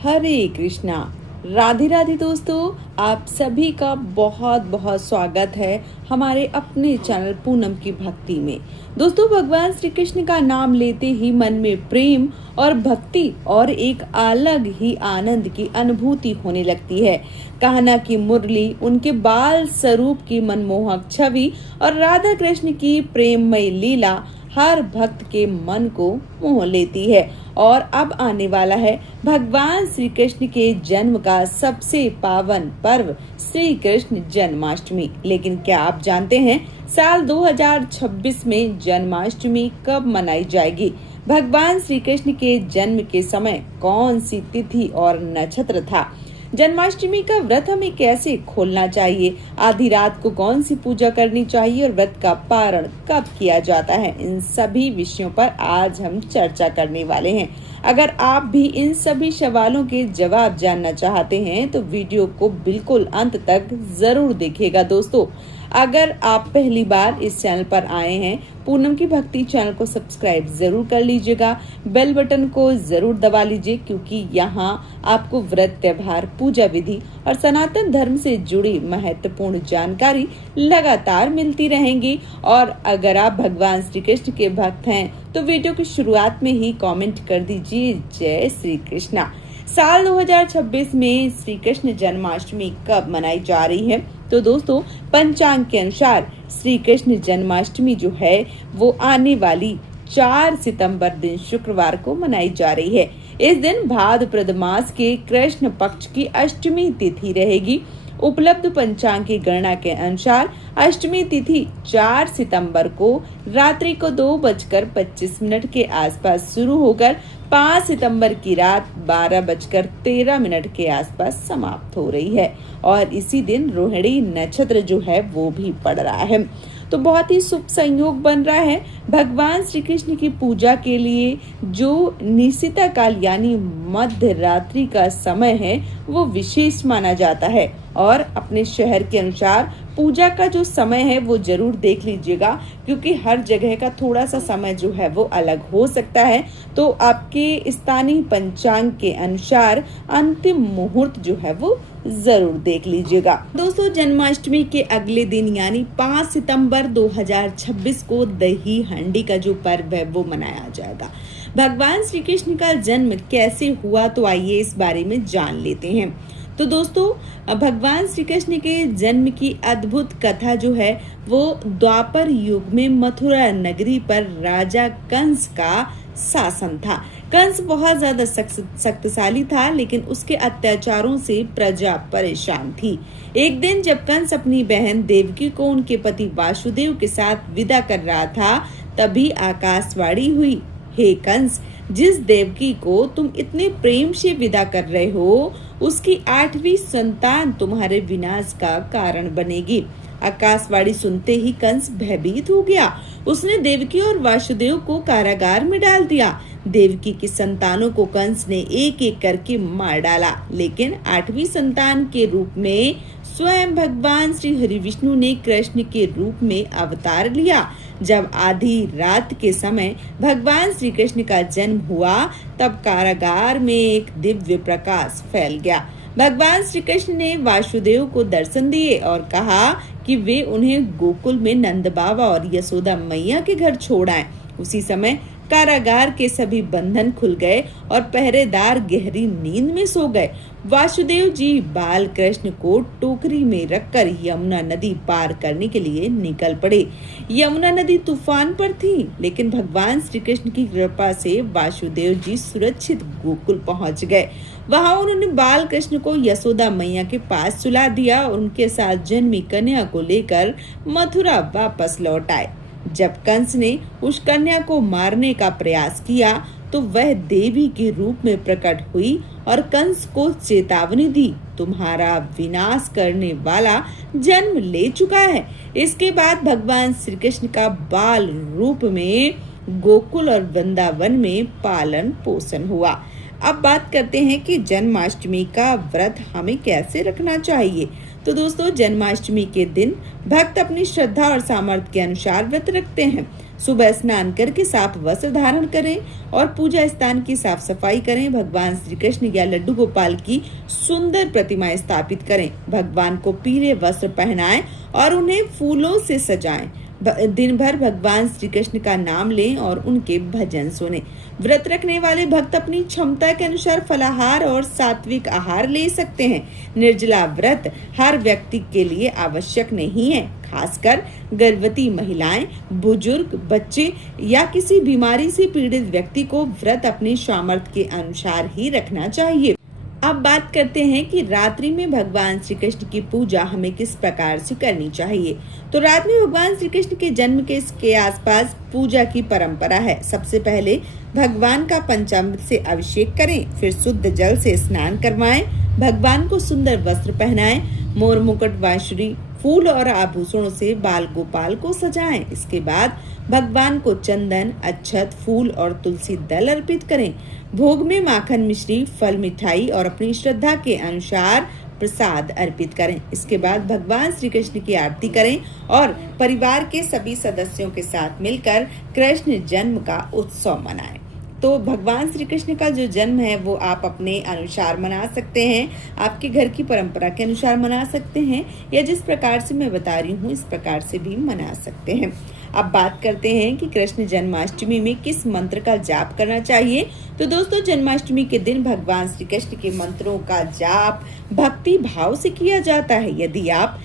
हरे कृष्णा। राधे राधे दोस्तों, आप सभी का बहुत बहुत स्वागत है हमारे अपने चैनल पूनम की भक्ति में। दोस्तों, भगवान श्री कृष्ण का नाम लेते ही मन में प्रेम और भक्ति और एक अलग ही आनंद की अनुभूति होने लगती है। कान्हा की मुरली, उनके बाल स्वरूप की मनमोहक छवि और राधा कृष्ण की प्रेममय लीला हर भक्त के मन को मोह लेती है। और अब आने वाला है भगवान श्री कृष्ण के जन्म का सबसे पावन पर्व श्री कृष्ण जन्माष्टमी। लेकिन क्या आप जानते हैं साल 2026 में जन्माष्टमी कब मनाई जाएगी? भगवान श्री कृष्ण के जन्म के समय कौन सी तिथि और नक्षत्र था? जन्माष्टमी का व्रत हमें कैसे खोलना चाहिए? आधी रात को कौन सी पूजा करनी चाहिए और व्रत का पारण कब किया जाता है? इन सभी विषयों पर आज हम चर्चा करने वाले हैं। अगर आप भी इन सभी सवालों के जवाब जानना चाहते हैं तो वीडियो को बिल्कुल अंत तक जरूर देखिएगा। दोस्तों, अगर आप पहली बार इस चैनल पर आए हैं, पूनम की भक्ति चैनल को सब्सक्राइब जरूर कर लीजिएगा। बेल बटन को जरूर दबा लीजिए, क्योंकि यहाँ आपको व्रत, त्योहार, पूजा विधि और सनातन धर्म से जुड़ी महत्वपूर्ण जानकारी लगातार मिलती रहेंगी। और अगर आप भगवान श्री कृष्ण के भक्त हैं तो वीडियो की शुरुआत में ही कमेंट कर दीजिए जय श्री कृष्णा। साल 2026 में श्री कृष्ण जन्माष्टमी कब मनाई जा रही है? तो दोस्तों, पंचांग के अनुसार श्री कृष्ण जन्माष्टमी जो है वो आने वाली 4 सितंबर दिन शुक्रवार को मनाई जा रही है। इस दिन भाद्रपद मास के कृष्ण पक्ष की अष्टमी तिथि रहेगी। उपलब्ध पंचांग की गणना के अनुसार अष्टमी तिथि 4 सितंबर को रात्रि को 2:25 के आसपास शुरू होकर 5 सितंबर की रात 12:13 के आसपास समाप्त हो रही है। और इसी दिन रोहिणी नक्षत्र जो है वो भी पड़ रहा है, तो बहुत ही शुभ संयोग बन रहा है। भगवान श्री कृष्ण की पूजा के लिए जो निशिता काल यानी मध्य रात्रि का समय है वो विशेष माना जाता है। और अपने शहर के अनुसार पूजा का जो समय है वो जरूर देख लीजिएगा, क्योंकि हर जगह का थोड़ा सा समय जो है वो अलग हो सकता है। तो आपके स्थानीय पंचांग के अनुसार अंतिम मुहूर्त जो है वो जरूर देख लीजिएगा। दोस्तों, जन्माष्टमी के अगले दिन यानी 5 सितंबर 2026 को दही हांडी का जो पर्व है वो मनाया जाएगा। भगवान श्री कृष्ण का जन्म कैसे हुआ, तो आइए इस बारे में जान लेते हैं। तो दोस्तों, भगवान श्री कृष्ण के जन्म की अद्भुत कथा जो है वो द्वापर युग में मथुरा नगरी पर राजा कंस का शासन था। कंस बहुत ज्यादा शक्तिशाली था, लेकिन उसके अत्याचारों से प्रजा परेशान थी। एक दिन जब कंस अपनी बहन देवकी को उनके पति वासुदेव के साथ विदा कर रहा था, तभी आकाशवाणी हुई, हे कंस, जिस देवकी को तुम इतने प्रेम से विदा कर रहे हो उसकी 8वीं संतान तुम्हारे विनाश का कारण बनेगी। आकाशवाणी सुनते ही कंस भयभीत हो गया। उसने देवकी और वासुदेव को कारागार में डाल दिया। देवकी की संतानों को कंस ने एक एक करके मार डाला, लेकिन 8वीं संतान के रूप में स्वयं भगवान श्री हरि विष्णु ने कृष्ण के रूप में अवतार लिया। जब आधी रात के समय भगवान श्री कृष्ण का जन्म हुआ, तब कारागार में एक दिव्य प्रकाश फैल गया। भगवान श्री कृष्ण ने वासुदेव को दर्शन दिए और कहा कि वे उन्हें गोकुल में नंद बाबा और यशोदा मैया के घर छोड़ आए। उसी समय कारागार के सभी बंधन खुल गए और पहरेदार गहरी नींद में सो गए। वासुदेव जी बाल कृष्ण को टोकरी में रखकर यमुना नदी पार करने के लिए निकल पड़े। यमुना नदी तूफान पर थी, लेकिन भगवान श्री कृष्ण की कृपा से वासुदेव जी सुरक्षित गोकुल पहुंच गए। वहां उन्होंने बाल कृष्ण को यशोदा मैया के पास सुला दिया और उनके साथ जन्मी कन्या को लेकर मथुरा वापस लौट आए। जब कंस ने उस कन्या को मारने का प्रयास किया तो वह देवी के रूप में प्रकट हुई और कंस को चेतावनी दी, तुम्हारा विनाश करने वाला जन्म ले चुका है। इसके बाद भगवान श्री कृष्ण का बाल रूप में गोकुल और वृंदावन में पालन पोषण हुआ। अब बात करते हैं कि जन्माष्टमी का व्रत हमें कैसे रखना चाहिए। तो दोस्तों, जन्माष्टमी के दिन भक्त अपनी श्रद्धा और सामर्थ्य के अनुसार व्रत रखते हैं। सुबह स्नान करके साफ वस्त्र धारण करें और पूजा स्थान की साफ सफाई करें। भगवान श्री कृष्ण या लड्डू गोपाल की सुंदर प्रतिमा स्थापित करें। भगवान को पीले वस्त्र पहनाएं और उन्हें फूलों से सजाएं। दिन भर भगवान श्री कृष्ण का नाम लें और उनके भजन सुनें। व्रत रखने वाले भक्त अपनी क्षमता के अनुसार फलाहार और सात्विक आहार ले सकते हैं। निर्जला व्रत हर व्यक्ति के लिए आवश्यक नहीं है, खासकर गर्भवती महिलाएं, बुजुर्ग, बच्चे या किसी बीमारी से पीड़ित व्यक्ति को व्रत अपने सामर्थ्य के अनुसार ही रखना चाहिए। अब बात करते हैं कि रात्रि में भगवान श्री कृष्ण की पूजा हमें किस प्रकार से करनी चाहिए। तो रात में भगवान श्री कृष्ण के जन्म के आसपास पूजा की परंपरा है। सबसे पहले भगवान का पंचामृत से अभिषेक करें, फिर शुद्ध जल से स्नान करवाएं। भगवान को सुंदर वस्त्र पहनाएं, मोर मुकुट, बांसुरी, फूल और आभूषणों से बाल गोपाल को सजाएं। इसके बाद भगवान को चंदन, अक्षत, फूल और तुलसी दल अर्पित करें। भोग में माखन, मिश्री, फल, मिठाई और अपनी श्रद्धा के अनुसार प्रसाद अर्पित करें। इसके बाद भगवान श्री कृष्ण की आरती करें और परिवार के सभी सदस्यों के साथ मिलकर कृष्ण जन्म का उत्सव मनाएं। तो भगवान श्री कृष्ण का जो जन्म है वो आप अपने अनुसार मना सकते हैं, आपके घर की परंपरा के अनुसार मना सकते हैं, या जिस प्रकार से मैं बता रही हूँ इस प्रकार से भी मना सकते हैं। अब बात करते हैं कि कृष्ण जन्माष्टमी में किस मंत्र का जाप करना चाहिए। तो दोस्तों, जन्माष्टमी के दिन भगवान श्री कृष्ण के मंत्रों का जाप भक्ति भाव से किया जाता है। यदि आप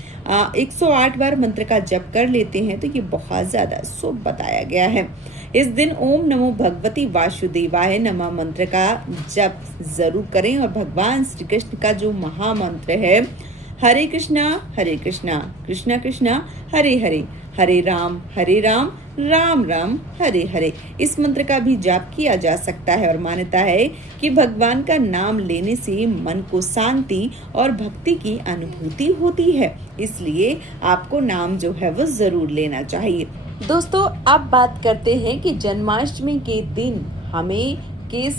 108 बार मंत्र का जप कर लेते हैं तो ये बहुत ज्यादा शुभ बताया गया है। इस दिन ओम नमो भगवती वासुदेवाय नमः मंत्र का जप जरूर करें और भगवान श्री कृष्ण का जो महामंत्र है हरे कृष्णा कृष्णा कृष्णा हरे हरे, हरे राम राम राम हरे हरे, इस मंत्र का भी जाप किया जा सकता है। और मान्यता है कि भगवान का नाम लेने से मन को शांति और भक्ति की अनुभूति होती है, इसलिए आपको नाम जो है वो जरूर लेना चाहिए। दोस्तों, अब बात करते हैं कि जन्माष्टमी के दिन हमें किस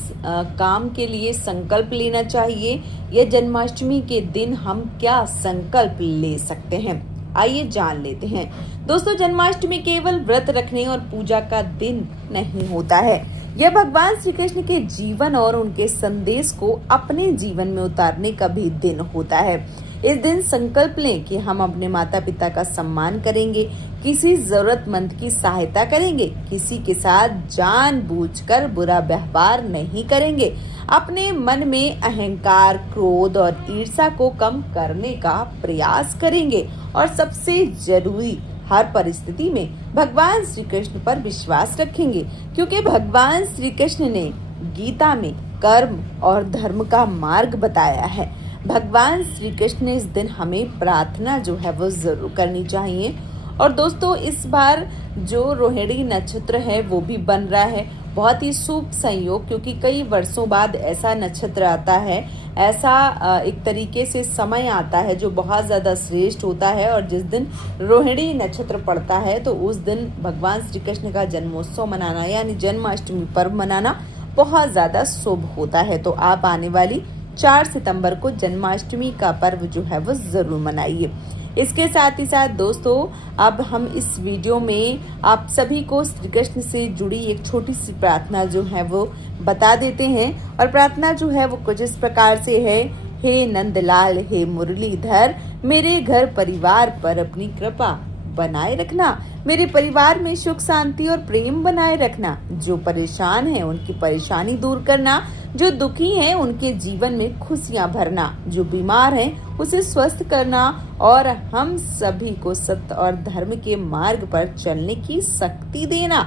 काम के लिए संकल्प लेना चाहिए, या जन्माष्टमी के दिन हम क्या संकल्प ले सकते हैं। आइए जान लेते हैं। दोस्तों, जन्माष्टमी केवल व्रत रखने और पूजा का दिन नहीं होता है, यह भगवान श्री कृष्ण के जीवन और उनके संदेश को अपने जीवन में उतारने का भी दिन होता है। इस दिन संकल्प लें कि हम अपने माता पिता का सम्मान करेंगे, किसी जरूरतमंद की सहायता करेंगे, किसी के साथ जानबूझकर बुरा व्यवहार नहीं करेंगे, अपने मन में अहंकार, क्रोध और ईर्ष्या को कम करने का प्रयास करेंगे और सबसे जरूरी हर परिस्थिति में भगवान श्री कृष्ण पर विश्वास रखेंगे, क्योंकि भगवान श्री कृष्ण ने गीता में कर्म और धर्म का मार्ग बताया है। भगवान श्री कृष्ण ने इस दिन हमें प्रार्थना जो है वो जरूर करनी चाहिए। और दोस्तों, इस बार जो रोहिणी नक्षत्र है वो भी बन रहा है, बहुत ही शुभ संयोग, क्योंकि कई वर्षों बाद ऐसा नक्षत्र आता है, ऐसा एक तरीके से समय आता है जो बहुत ज्यादा श्रेष्ठ होता है। और जिस दिन रोहिणी नक्षत्र पड़ता है तो उस दिन भगवान श्री कृष्ण का जन्मोत्सव मनाना यानी जन्माष्टमी पर्व मनाना बहुत ज्यादा शुभ होता है। तो आप आने वाली 4 सितंबर को जन्माष्टमी का पर्व जो है वो जरूर मनाइए। इसके साथ ही साथ दोस्तों, अब हम इस वीडियो में आप सभी को श्री कृष्ण से जुड़ी एक छोटी सी प्रार्थना जो है वो बता देते हैं। और प्रार्थना जो है वो कुछ इस प्रकार से है। हे नंदलाल, हे मुरलीधर, मेरे घर परिवार पर अपनी कृपा बनाए रखना, मेरे परिवार में सुख शांति और प्रेम बनाए रखना, जो परेशान है उनकी परेशानी दूर करना, जो दुखी हैं उनके जीवन में खुशियां भरना, जो बीमार हैं उसे स्वस्थ करना और हम सभी को सत्य और धर्म के मार्ग पर चलने की शक्ति देना।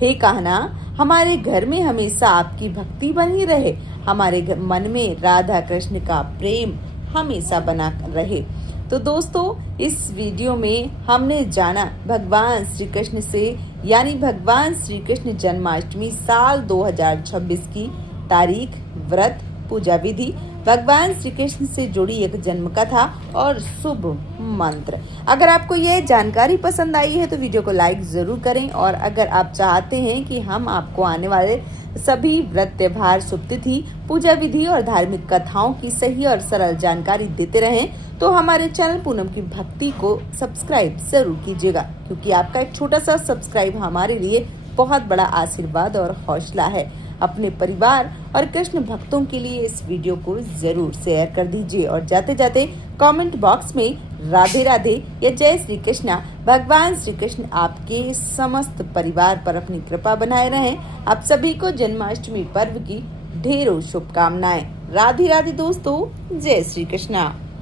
हे कहना, हमारे घर में हमेशा आपकी भक्ति बनी रहे, हमारे मन में राधा कृष्ण का प्रेम हमेशा बना रहे। तो दोस्तों, इस वीडियो में हमने जाना भगवान श्री कृष्ण से यानी भगवान श्री कृष्ण जन्माष्टमी साल 2026 की तारीख, व्रत पूजा विधि, भगवान श्री कृष्ण से जुड़ी एक जन्म कथा और शुभ मंत्र। अगर आपको यह जानकारी पसंद आई है तो वीडियो को लाइक जरूर करें, और अगर आप चाहते हैं कि हम आपको आने वाले सभी व्रत, त्योहार, शुभ तिथि, पूजा विधि और धार्मिक कथाओं की सही और सरल जानकारी देते रहें तो हमारे चैनल पूनम की भक्ति को सब्सक्राइब जरूर कीजिएगा, क्योंकि आपका एक छोटा सा सब्सक्राइब हमारे लिए बहुत बड़ा आशीर्वाद और हौसला है। अपने परिवार और कृष्ण भक्तों के लिए इस वीडियो को जरूर शेयर कर दीजिए, और जाते जाते कमेंट बॉक्स में राधे राधे या जय श्री कृष्णा। भगवान श्री कृष्ण आपके समस्त परिवार पर अपनी कृपा बनाए रहें। आप सभी को जन्माष्टमी पर्व की ढेरों शुभकामनाएं। राधे राधे दोस्तों, जय श्री कृष्णा।